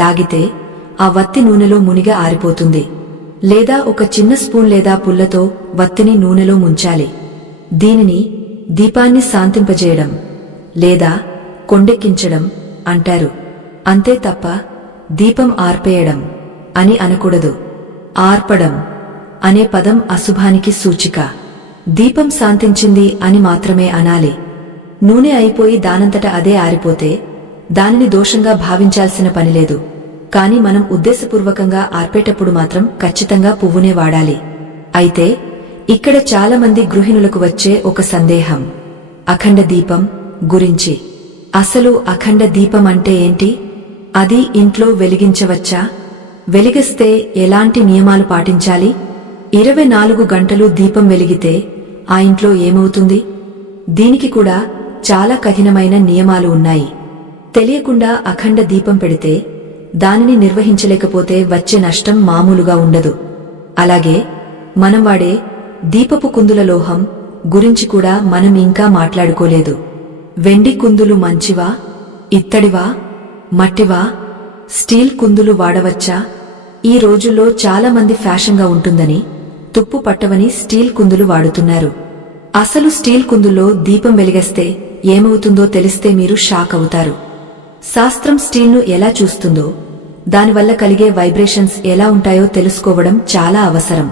లాగితే ఆ వత్తి నూనెలో మునిగా ఆరిపోతుంది. లేదా ఒక చిన్న స్పూన్ లేదా పుల్లతో వత్తిని నూనెలో ముంచాలి. దీనిని దీపాన్ని శాంతింపజేయడం లేదా కొండెక్కించడం అంటారు. అంతే తప్ప దీపం ఆర్పేయడం అని అనకూడదు. ఆర్పడం అనే పదం అశుభానికి సూచిక. దీపం శాంతించింది అని మాత్రమే అనాలి. నూనె అయిపోయి దానంతట అదే ఆరిపోతే దానిని దోషంగా భావించాల్సిన పనిలేదు. కాని మనం ఉద్దేశపూర్వకంగా ఆర్పేటప్పుడు మాత్రం ఖచ్చితంగా పువ్వునే వాడాలి. అయితే ఇక్కడ చాలామంది గృహిణులకు వచ్చే ఒక సందేహం అఖండ దీపం గురించి. అసలు అఖండ దీపం అంటే ఏంటి? అది ఇంట్లో వెలిగించవచ్చా? వెలిగిస్తే ఎలాంటి నియమాలు పాటించాలి? 24 గంటలు దీపం వెలిగితే ఆ ఇంట్లో ఏమవుతుంది? దీనికి కూడా చాలా కఠినమైన నియమాలు ఉన్నాయి. తెలియకుండా అఖండ దీపం పెడితే దానిని నిర్వహించలేకపోతే వచ్చే నష్టం మామూలుగా ఉండదు. అలాగే మనం వాడే దీపపు కుందుల లోహం గురించి కూడా మనం ఇంకా మాట్లాడుకోలేదు. వెండి కుందులు మంచివా? ఇత్తడివా? మట్టివా? స్టీల్ కుందులు వాడవచ్చా? ఈ రోజుల్లో చాలా మంది ఫ్యాషన్గా ఉంటుందని తుప్పు పట్టవని స్టీల్ కుందులు వాడుతున్నారు. అసలు స్టీల్ కుందుల్లో దీపం వెలిగేస్తే ఏమవుతుందో తెలిస్తే మీరు షాక్ అవుతారు. శాస్త్రం స్టీల్ను ఎలా చూస్తుందో, దానివల్ల కలిగే వైబ్రేషన్స్ ఎలా ఉంటాయో తెలుసుకోవడం చాలా అవసరం.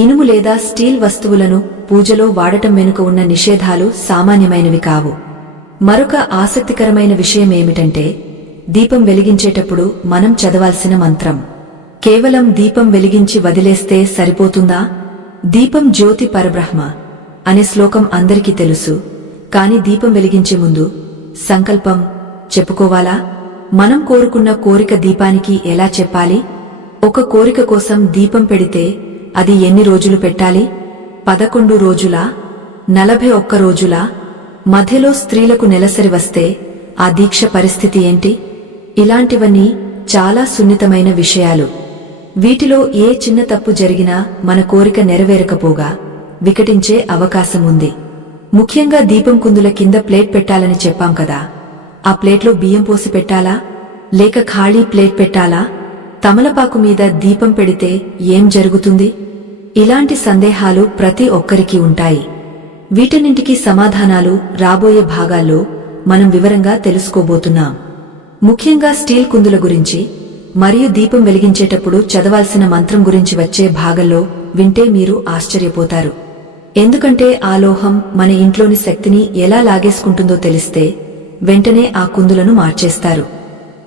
ఇనుము లేదా స్టీల్ వస్తువులను పూజలో వాడటం వెనుక ఉన్న నిషేధాలు సామాన్యమైనవి కావు. మరొక ఆసక్తికరమైన విషయమేమిటంటే దీపం వెలిగించేటప్పుడు మనం చదవాల్సిన మంత్రం. కేవలం దీపం వెలిగించి వదిలేస్తే సరిపోతుందా? దీపం జ్యోతి పరబ్రహ్మ అనే శ్లోకం అందరికీ తెలుసు. కాని దీపం వెలిగించే ముందు సంకల్పం చెప్పుకోవాలా? మనం కోరుకున్న కోరిక దీపానికి ఎలా చెప్పాలి? ఒక కోరిక కోసం దీపం పెడితే అది ఎన్ని రోజులు పెట్టాలి? 11 రోజులా? 41 రోజులా? మధ్యలో స్త్రీలకు నెలసరి వస్తే ఆ దీక్ష పరిస్థితి ఏంటి? ఇలాంటివన్నీ చాలా సున్నితమైన విషయాలు. వీటిలో ఏ చిన్న తప్పు జరిగినా మన కోరిక నెరవేరకపోగా వికటించే అవకాశం ఉంది. ముఖ్యంగా దీపం కుందుల కింద ప్లేట్ పెట్టాలని చెప్పాం కదా. ఆ ప్లేట్లో బియ్యం పోసి పెట్టాలా? లేక ఖాళీ ప్లేట్ పెట్టాలా? తమలపాకు మీద దీపం పెడితే ఏం జరుగుతుంది? ఇలాంటి సందేహాలు ప్రతి ఒక్కరికి ఉంటాయి. వీటన్నింటికీ సమాధానాలు రాబోయే భాగాల్లో మనం వివరంగా తెలుసుకోబోతున్నాం. ముఖ్యంగా స్టీల్ కుందుల గురించి మరియు దీపం వెలిగించేటప్పుడు చదవాల్సిన మంత్రం గురించి వచ్చే భాగంలో వింటే మీరు ఆశ్చర్యపోతారు. ఎందుకంటే ఆ లోహం మన ఇంట్లోని శక్తిని ఎలా లాగేసుకుంటుందో తెలిస్తే వెంటనే ఆ కుందులను మార్చేస్తారు.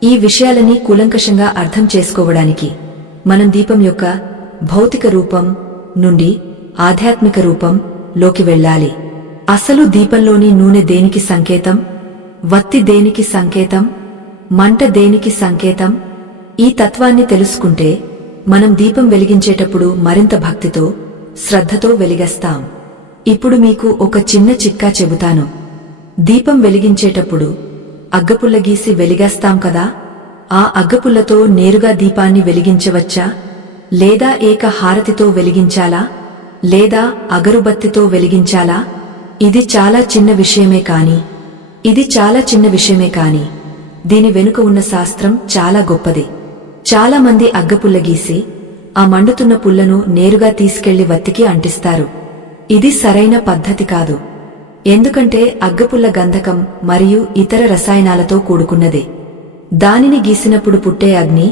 ఈ విషయాలని కూలంకషంగా అర్థం చేసుకోవడానికి మనం దీపం యొక్క భౌతిక రూపం నుండి ఆధ్యాత్మిక రూపం లోకి వెళ్ళాలి. అసలు దీపంలోని నూనె దేనికి సంకేతం? వత్తి దేనికి సంకేతం? మంట దేనికి సంకేతం? ఈ తత్వాన్ని తెలుసుకుంటే మనం దీపం వెలిగించేటప్పుడు మరింత భక్తితో శ్రద్ధతో వెలిగేస్తాం. ఇప్పుడు మీకు ఒక చిన్న చిట్కా చెబుతాను. దీపం వెలిగించేటప్పుడు అగ్గపుల్ల గీసి వెలిగేస్తాం కదా, ఆ అగ్గపుల్లతో నేరుగా దీపాన్ని వెలిగించవచ్చా? లేదా ఏక హారతితో వెలిగించాలా? లేదా అగరుబత్తితో వెలిగించాలా? ఇది చాలా చిన్న విషయమే కాని దీని వెనుక ఉన్న శాస్త్రం చాలా గొప్పది. చాలా మంది అగ్గపుల్ల గీసి ఆ మండుతున్న పుల్లను నేరుగా తీసుకెళ్లి వత్తికి అంటిస్తారు. ఇది సరైన పద్ధతి కాదు. ఎందుకంటే అగ్గపుల్ల గంధకం మరియు ఇతర రసాయనాలతో కూడుకున్నదే. దానిని గీసినప్పుడు పుట్టే అగ్ని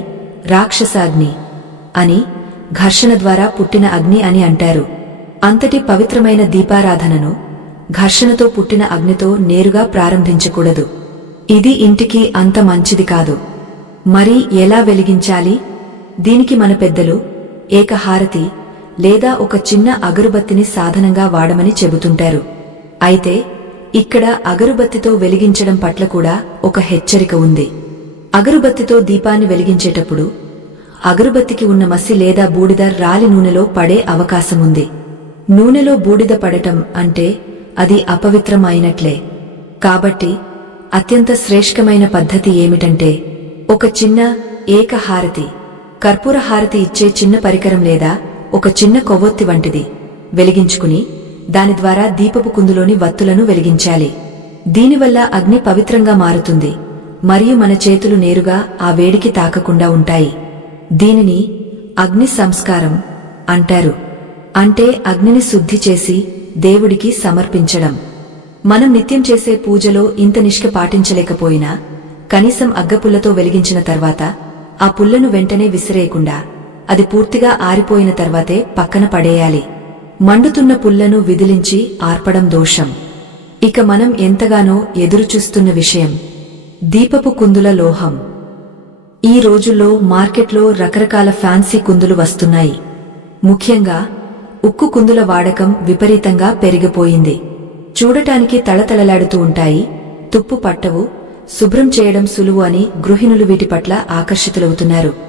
రాక్షస అగ్ని అని, ఘర్షణ ద్వారా పుట్టిన అగ్ని అని అంటారు. అంతటి పవిత్రమైన దీపారాధనను ఘర్షణతో పుట్టిన అగ్నితో నేరుగా ప్రారంభించకూడదు. ఇది ఇంటికి అంత మంచిది కాదు. మరి ఎలా వెలిగించాలి? దీనికి మన పెద్దలు ఏకహారతి లేదా ఒక చిన్న అగరుబత్తిని సాధనంగా వాడమని చెబుతుంటారు. అయితే ఇక్కడ అగరుబత్తితో వెలిగించడం పట్ల కూడా ఒక హెచ్చరిక ఉంది. అగరుబత్తితో దీపాన్ని వెలిగించేటప్పుడు అగరుబత్తికి ఉన్న మసి లేదా బూడిద రాలి నూనెలో పడే అవకాశముంది. నూనెలో బూడిద పడటం అంటే అది అపవిత్రం అయినట్లే. కాబట్టి అత్యంత శ్రేష్ఠమైన పద్ధతి ఏమిటంటే ఒక చిన్న ఏకహారతి కర్పూర హారతి ఇచ్చే చిన్న పరికరం లేదా ఒక చిన్న కొవ్వొత్తి వంటిది వెలిగించుకుని దాని ద్వారా దీపపు కుందులోని వత్తులను వెలిగించాలి. దీనివల్ల అగ్ని పవిత్రంగా మారుతుంది మరియు మన చేతులు నేరుగా ఆ వేడికి తాకకుండా ఉంటాయి. దీనిని అగ్ని సంస్కారం అంటారు. అంటే అగ్నిని శుద్ధి చేసి దేవుడికి సమర్పించడం. మనం నిత్యం చేసే పూజలో ఇంత నిష్ఠ పాటించలేకపోయినా కనీసం అగ్గపుల్లతో వెలిగించిన తర్వాత ఆ పుల్లను వెంటనే విసిరేయకుండా అది పూర్తిగా ఆరిపోయిన తర్వాతే పక్కన పడేయాలి. మండుతున్న పుల్లను విదిలించి ఆర్పడం దోషం. ఇక మనం ఎంతగానో ఎదురుచూస్తున్న విషయం దీపపు కుందుల లోహం. ఈ రోజుల్లో మార్కెట్లో రకరకాల ఫ్యాన్సీ కుందులు వస్తున్నాయి. ముఖ్యంగా ఉక్కు కుందుల వాడకం విపరీతంగా పెరిగిపోయింది. చూడటానికి తళతళలాడుతూ ఉంటాయి, తుప్పు పట్టవు, శుభ్రం చేయడం సులువు అని గృహిణులు వీటి పట్ల ఆకర్షితులవుతున్నారు.